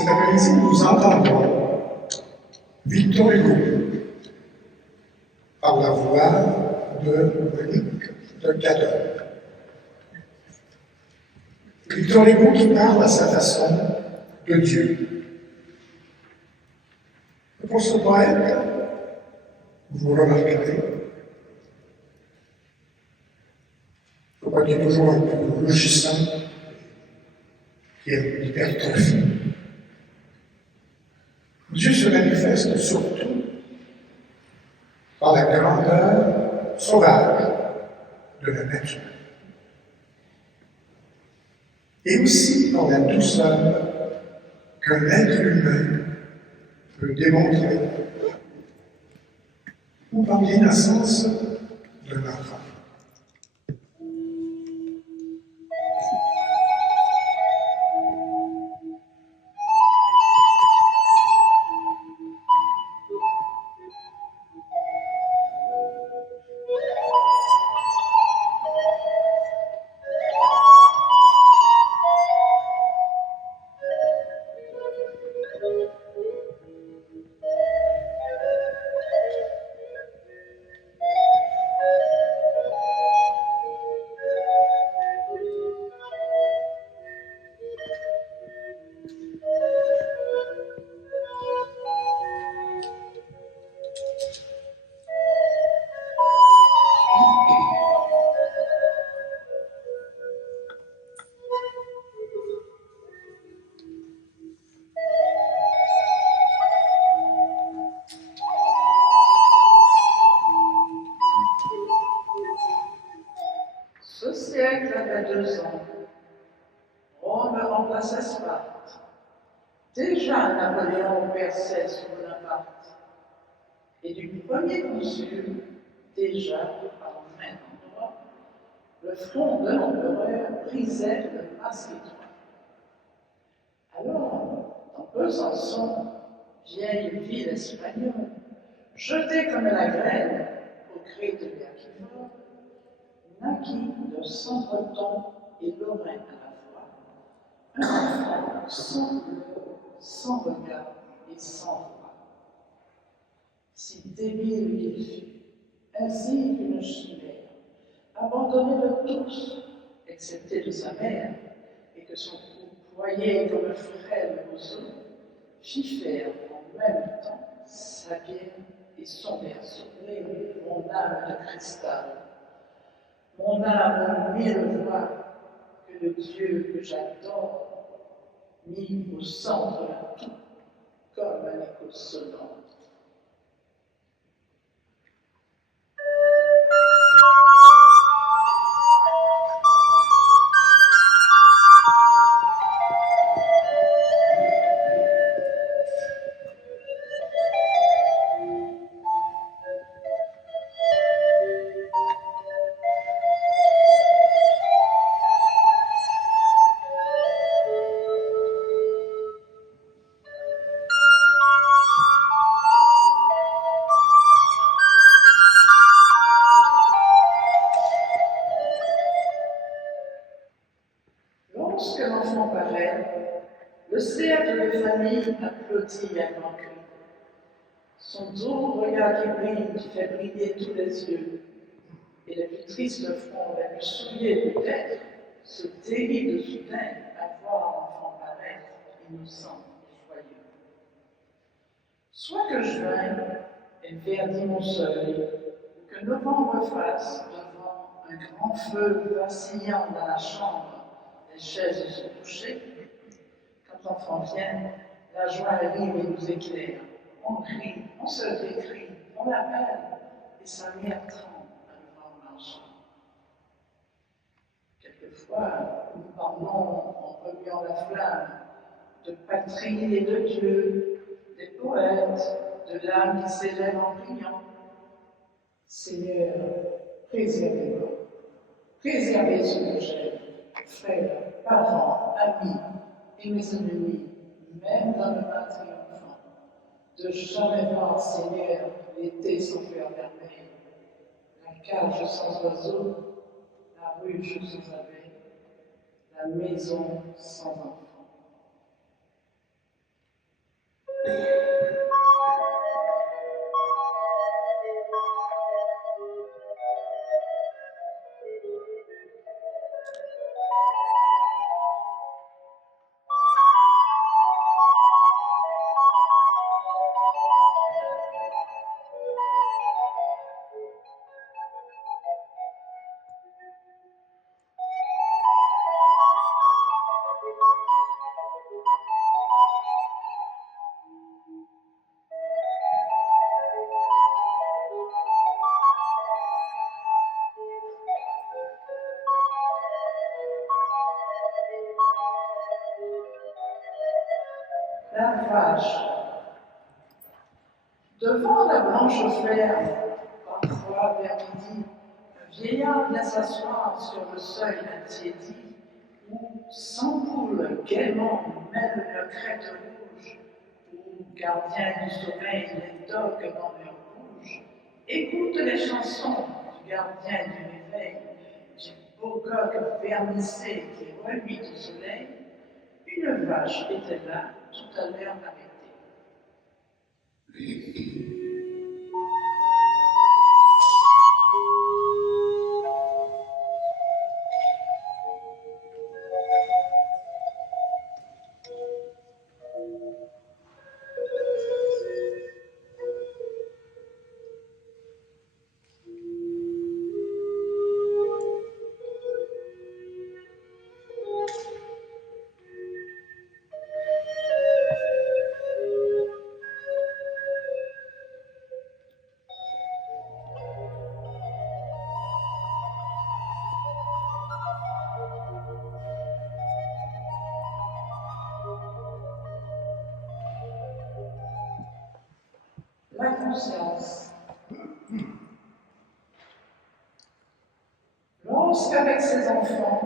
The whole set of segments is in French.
Cet après-midi, nous entendrons Victor Hugo par la voix de Luc de Cador. Victor Hugo qui parle à sa façon de Dieu. Pour ce poète, vous remarquerez, il faut pas qu'il y ait toujours un peu rugissant, qui est l'hypertrophie. Dieu se manifeste surtout par la grandeur sauvage de la nature. Et aussi par la douceur qu'un être humain peut démontrer, ou par l'innocence d'un enfant. Ce siècle avait 2 ans. Rome remplaçait Sparte. Déjà Napoléon perçait sous Bonaparte. Et du premier consul, déjà par même endroit, le front de l'empereur brisait le masque étroit. Alors, dans Besançon, vieille ville espagnole, jetée comme la graine au gré de l'Aquilon, naquit de sang breton et lorrain à la fois, un enfant sans couleur, sans regard et sans voix. Si débile qu'il fut, ainsi qu'une chimère, abandonné de tous, excepté de sa mère, et que son cou ployé comme frêle roseau, fit faire en même temps sa bière et son berceau, mon âme de cristal. Mon âme mille voix que le Dieu que j'adore mis au centre de tout, comme un écho sonore. Lorsque l'enfant paraît, le cercle de famille applaudit à grand cri. Son doux regard qui brille fait briller tous les yeux. Et le plus triste front, la plus souillée peut-être, se délie de soudain à voir l'enfant paraître, innocent et joyeux. Soit que juin ait verdit mon seuil, ou que novembre fasse devant un grand feu vacillant dans la chambre, les chaises se coucher. Quand l'enfant vient, la joie arrive et nous éclaire. On crie, on se décrie, on l'appelle, et sa mère tremble à le voir marcher. Quelquefois, nous parlons en remuant la flamme de patrie et de Dieu, des poètes, de l'âme qui s'élève en priant. Seigneur, préservez-moi, préservez ce que j'aime, frères, parents, amis et mes ennemis, même dans le mal triomphant, de jamais voir, Seigneur, l'été sans fleurs vermeilles, la cage sans oiseaux, la ruche sans abeilles, la maison sans enfants. La vache. Devant la blanche ferme, parfois vers midi, un vieillard vient s'asseoir sur le seuil d'un tiédi où, sans poule, gaiement mêle une crête rouge, où, gardien du sommeil, les dogues dans leur bouge, écoute les chansons du gardien du réveil, du beau coq vernissé qui reluit au soleil. Une vache était là, tout à l'heure arrêtée. La conscience. Lorsqu'avec ses enfants,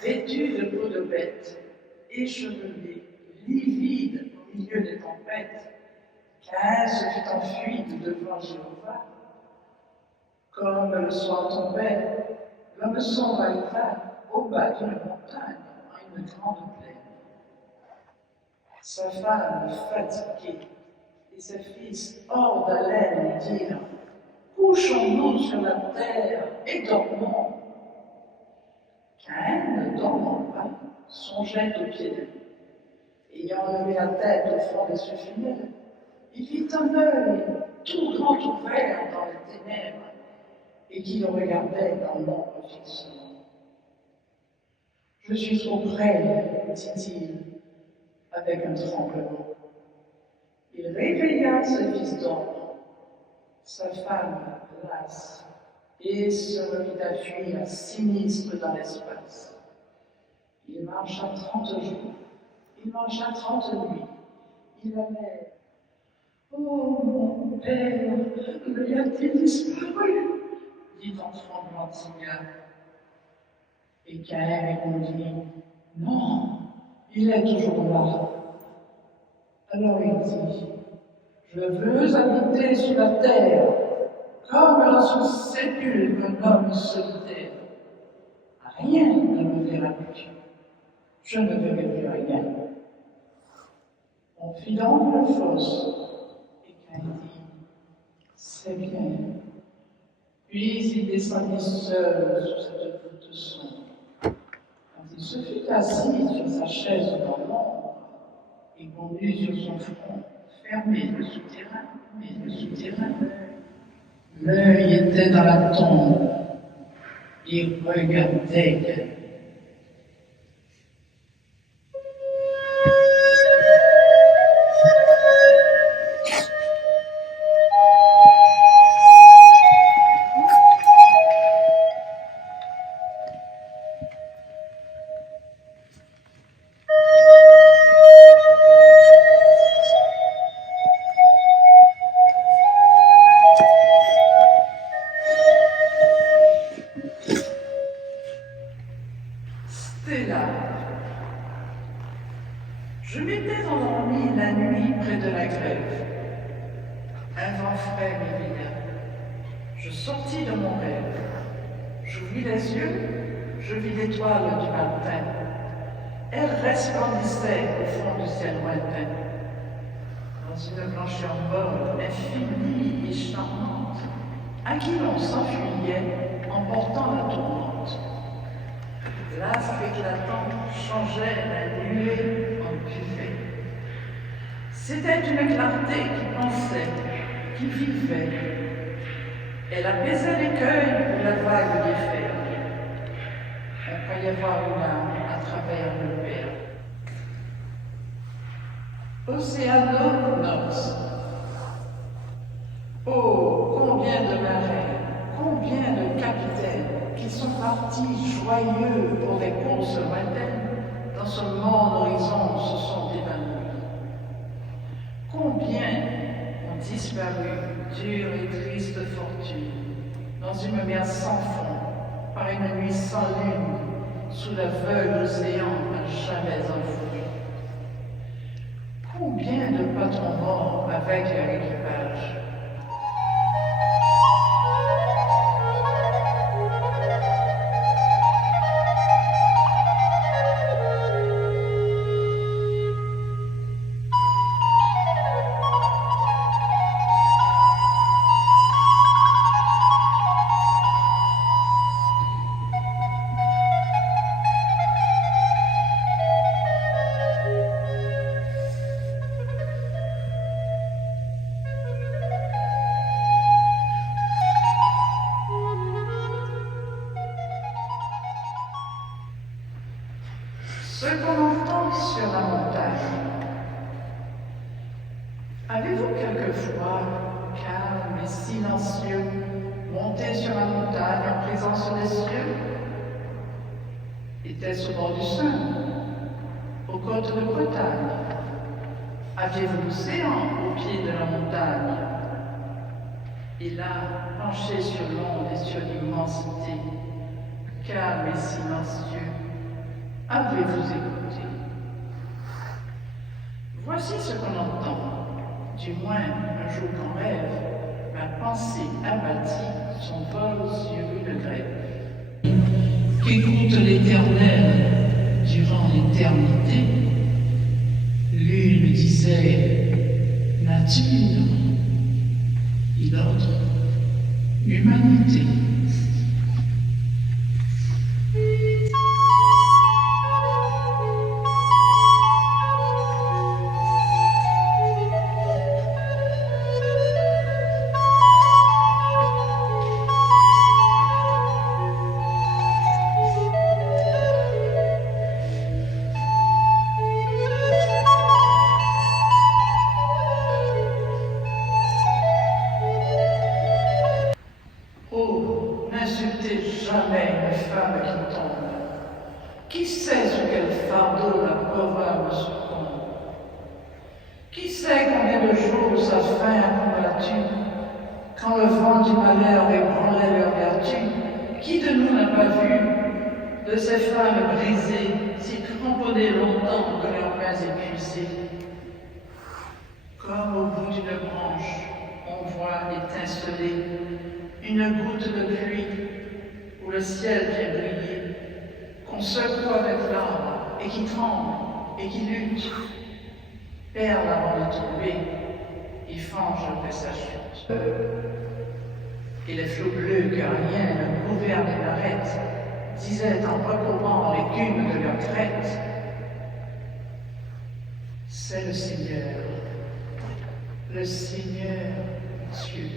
vêtus de peau de bête, échevelés, livides au milieu des tempêtes, Caïn se fit en fuite devant Jéhovah. Comme le soir tombait, l'homme sombre arriva au bas d'une montagne, en une grande plaine. Sa femme, fatiguée, et ses fils, hors d'haleine, dirent « Couchons-nous sur la terre et dormons. » Caïn, ne dormant pas, songeait au pied de lui. Ayant levé la tête au fond des cieux fumeux, il vit un œil tout grand ouvert dans les ténèbres et qui le regardait dans l'ombre fixement. « Je suis trop près, dit-il, avec un tremblement. Il réveilla ses fils d'ombre, sa femme lasse, et se remit à fuir sinistre dans l'espace. Il marcha 30 jours, il marcha 30 nuits, il allait. Oh mon père, lui a-t-il disparu? Dit en tremblant Tigane. Et Caïn répondit, non, il est toujours là. Alors il dit, je veux habiter sous la terre, comme dans son sépulcre l'homme solitaire. Rien ne me verra plus. Je ne verrai plus rien. On fit donc une fosse, et Caïn dit, c'est bien. Puis il descendit seul sous cette voûte sombre. Quand il se fut assis sur sa chaise dans l'ombre, et qu'on eut sur son front fermé le souterrain, l'œil était dans la tombe, il regardait Caïn. Je m'étais endormi la nuit près de la grève. Un vent frais m'éveilla. Je sortis de mon rêve. J'ouvris les yeux, je vis l'étoile du matin. Elle resplendissait au fond du ciel lointain. dans une blancheur molle, infinie et charmante, à qui l'on s'enfuyait en portant la tourmente. L'astre éclatant changeait la nuée en buffet. C'était une clarté qui pensait, qui vivait. Elle apaisait l'écueil ou la vague déferle. On croyait voir une âme à travers le verre. Océano Nox. Oh, combien de marins, combien de capitaines qui sont partis joyeux pour des courses lointaines, dans ce monde horizon se sont évanouis. Combien ont disparu, dure et triste fortune, dans une mer sans fond, par une nuit sans lune, sous l'aveugle océan à jamais enfoui. Combien de patrons morts avec leur équipage? Ce qu'on entend sur la montagne. Avez-vous quelquefois, calme et silencieux, monté sur la montagne en présence des cieux? Était-ce au bord du Sein, aux côtes de Bretagne? Aviez-vous l'océan au pied de la montagne? Et là, penché sur l'onde et sur l'immensité, calme et silencieux, avez-vous écouté? Voici ce qu'on entend, du moins un jour qu'en rêve, ma pensée abattie son vol sur une grève. Qu'écoute l'Éternel durant l'éternité. L'une disait nature, et l'autre humanité. Oh, n'insultez jamais une femme qui tombe. Qui sait sous quel fardeau la pauvre âme succombe? Qui sait combien de jours sa faim a combattu, quand le vent du malheur ébranlait leur vertu? Qui de nous n'a pas vu de ces femmes brisées, si cramponnées longtemps de leurs mains épuisées? Comme au bout d'une branche, on voit étinceler une goutte de pluie où le ciel vient briller, qu'on secoue avec l'arbre et qui tremble et qui lutte, perle avant de tomber et fange après sa chute. Et les flots bleus que rien ne gouverne et n'arrête disaient en recouvrant l'écume de leur crête: c'est le Seigneur Dieu.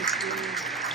Thank you.